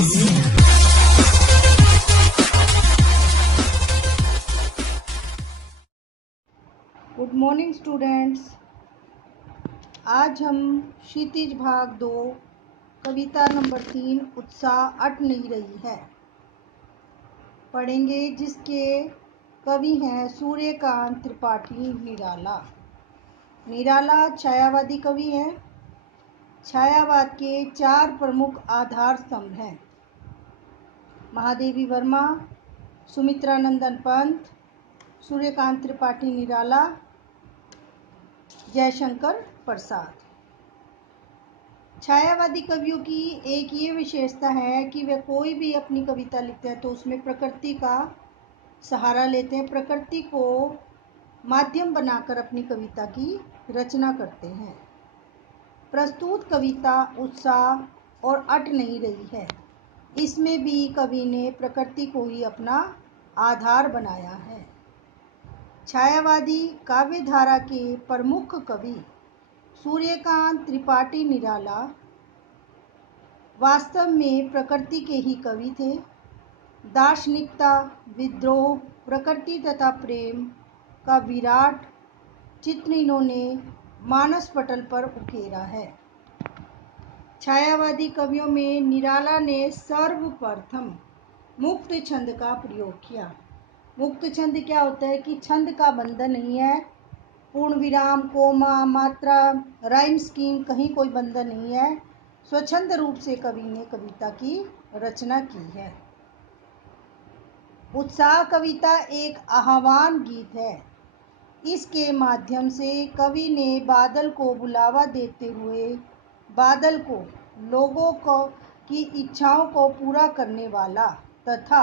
Good morning students. आज हम क्षितिज भाग 2 कविता नंबर 3 उत्साह अट नहीं रही है पढ़ेंगे, जिसके कवि हैं सूर्यकांत त्रिपाठी निराला। निराला छायावादी कवि हैं। छायावाद के 4 प्रमुख आधार स्तंभ हैं: महादेवी वर्मा, सुमित्रानंदन पंत, सूर्यकांत त्रिपाठी निराला, जयशंकर प्रसाद। छायावादी कवियों की एक ये विशेषता है कि वे कोई भी अपनी कविता लिखते हैं तो उसमें प्रकृति का सहारा लेते हैं, प्रकृति को माध्यम बनाकर अपनी कविता की रचना करते हैं। प्रस्तुत कविता उत्साह और अट नहीं रही है। इसमें भी कवि ने प्रकृति को ही अपना आधार बनाया है। छायावादी काव्य धारा के प्रमुख कवि सूर्यकांत त्रिपाठी निराला वास्तव में प्रकृति के ही कवि थे। दार्शनिकता, विद्रोह, प्रकृति तथा प्रेम का विराट चित्र इन्होंने मानस पटल पर उकेरा है। छायावादी कवियों में निराला ने सर्वप्रथम मुक्त छंद का प्रयोग किया। मुक्त छंद क्या होता है कि छंद का बंधन नहीं है, पूर्ण विराम, कोमा, मात्रा, राइम स्कीम, कहीं कोई बंधन नहीं है। स्वच्छंद रूप से कवि ने कविता की रचना की है। उत्साह कविता एक आह्वान गीत है। इसके माध्यम से कवि ने बादल को बुलावा देते हुए बादल को लोगों की इच्छाओं को पूरा करने वाला तथा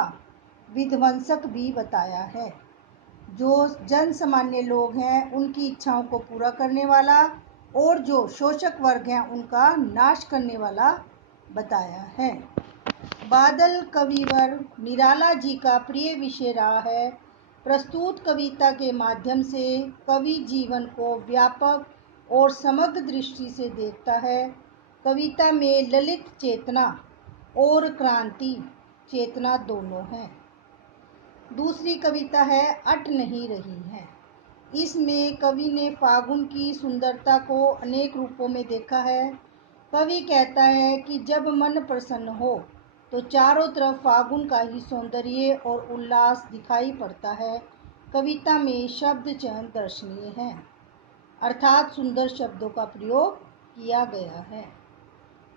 विध्वंसक भी बताया है। जो जन सामान्य लोग हैं उनकी इच्छाओं को पूरा करने वाला और जो शोषक वर्ग हैं उनका नाश करने वाला बताया है। बादल कविवर निराला जी का प्रिय विषय रहा है। प्रस्तुत कविता के माध्यम से कवि जीवन को व्यापक और समग्र दृष्टि से देखता है। कविता में ललित चेतना और क्रांति चेतना दोनों हैं। दूसरी कविता है अट नहीं रही है। इसमें कवि ने फागुन की सुंदरता को अनेक रूपों में देखा है। कवि कहता है कि जब मन प्रसन्न हो तो चारों तरफ फागुन का ही सौंदर्य और उल्लास दिखाई पड़ता है। कविता में शब्द चयन दर्शनीय है, अर्थात सुंदर शब्दों का प्रयोग किया गया है।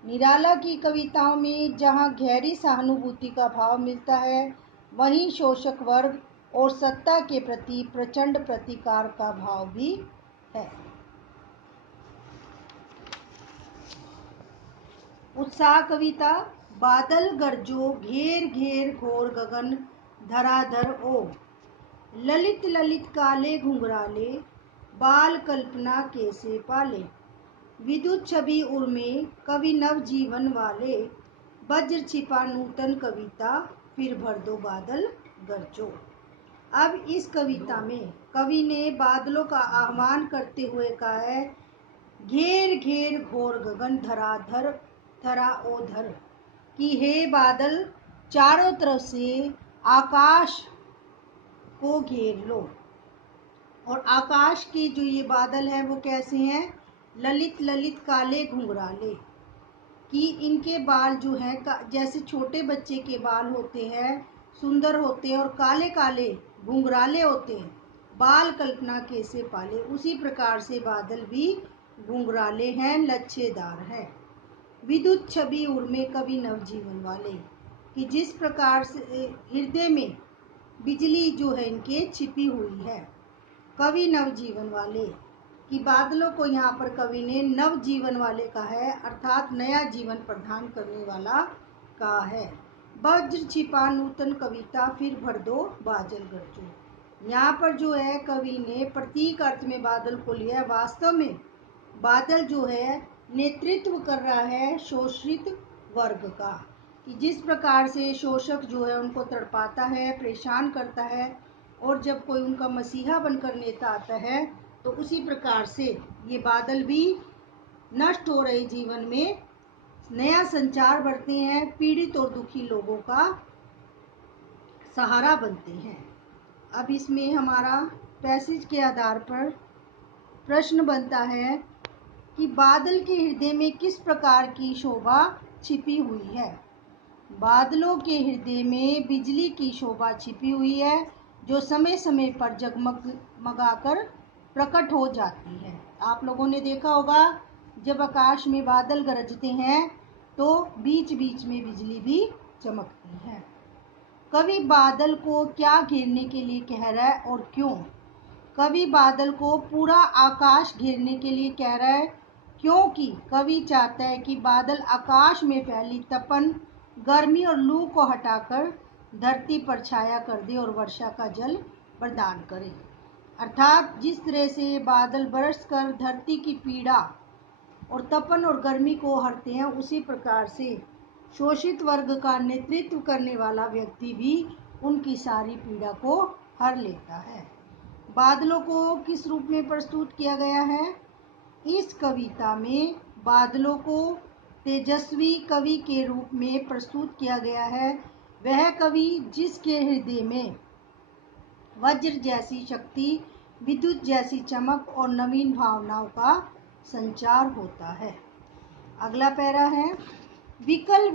निराला की कविताओं में जहाँ गहरी सहानुभूति का भाव मिलता है, वहीं शोषक वर्ग और सत्ता के प्रति प्रचंड प्रतिकार का भाव भी है। उत्साह कविता बादल गरजो घेर घेर घोर गगन धराधर ओ, ललित ललित काले घुंघराले बाल कल्पना कैसे पाले, विद्युत छवि उर्मे कवि नव जीवन वाले, वज्र छिपा नूतन कविता फिर भर दो बादल गरजो। अब इस कविता में कवि ने बादलों का आह्वान करते हुए कहा है, घेर घेर घोर गगन धराधर धरा ओ धर, कि हे बादल चारों तरफ से आकाश को घेर लो। और आकाश के जो ये बादल हैं वो कैसे हैं? ललित ललित काले घुंघराले, कि इनके बाल जो हैं जैसे छोटे बच्चे के बाल होते हैं, सुंदर होते हैं और काले काले घुंघराले होते हैं। बाल कल्पना कैसे पाले, उसी प्रकार से बादल भी घुंघराले हैं, लच्छेदार हैं। विद्युत छवि उर्मे कवि नवजीवन वाले, कि जिस प्रकार से हृदय में बिजली जो है इनके छिपी हुई है। कवि नवजीवन वाले, कि बादलों को यहाँ पर कवि ने नवजीवन वाले कहा है, अर्थात नया जीवन प्रदान करने वाला कहा है। वज्र छिपा नूतन कविता फिर भर दो बादल गरजो। यहाँ पर जो है कवि ने प्रतीक अर्थ में बादल को लिया। वास्तव में बादल जो है नेतृत्व कर रहा है शोषित वर्ग का, कि जिस प्रकार से शोषक जो है उनको तड़पाता है, परेशान करता है, और जब कोई उनका मसीहा बनकर नेता आता है तो उसी प्रकार से ये बादल भी नष्ट हो रहे जीवन में नया संचार बढ़ते हैं, पीड़ित और दुखी लोगों का सहारा बनते हैं। अब इसमें हमारा पैसेज के आधार पर प्रश्न बनता है कि बादल के हृदय में किस प्रकार की शोभा छिपी हुई है। बादलों के हृदय में बिजली की शोभा छिपी हुई है, जो समय समय पर जगमगाकर प्रकट हो जाती है। आप लोगों ने देखा होगा, जब आकाश में बादल गरजते हैं तो बीच बीच में बिजली भी चमकती है। कवि बादल को क्या घेरने के लिए कह रहा है और क्यों? कवि बादल को पूरा आकाश घेरने के लिए कह रहा है, क्योंकि कवि चाहता है कि बादल आकाश में फैली तपन, गर्मी और लू को हटाकर धरती पर छाया कर दे और वर्षा का जल प्रदान करे। अर्थात जिस तरह से बादल बरसकर धरती की पीड़ा और तपन और गर्मी को हरते हैं, उसी प्रकार से शोषित वर्ग का नेतृत्व करने वाला व्यक्ति भी उनकी सारी पीड़ा को हर लेता है। बादलों को किस रूप में प्रस्तुत किया गया है? इस कविता में बादलों को तेजस्वी कवि के रूप में प्रस्तुत किया गया है। वह कवि जिसके हृदय में वज्र जैसी शक्ति, विद्युत जैसी चमक और नवीन भावनाओं का संचार होता है। अगला पैरा है, विकल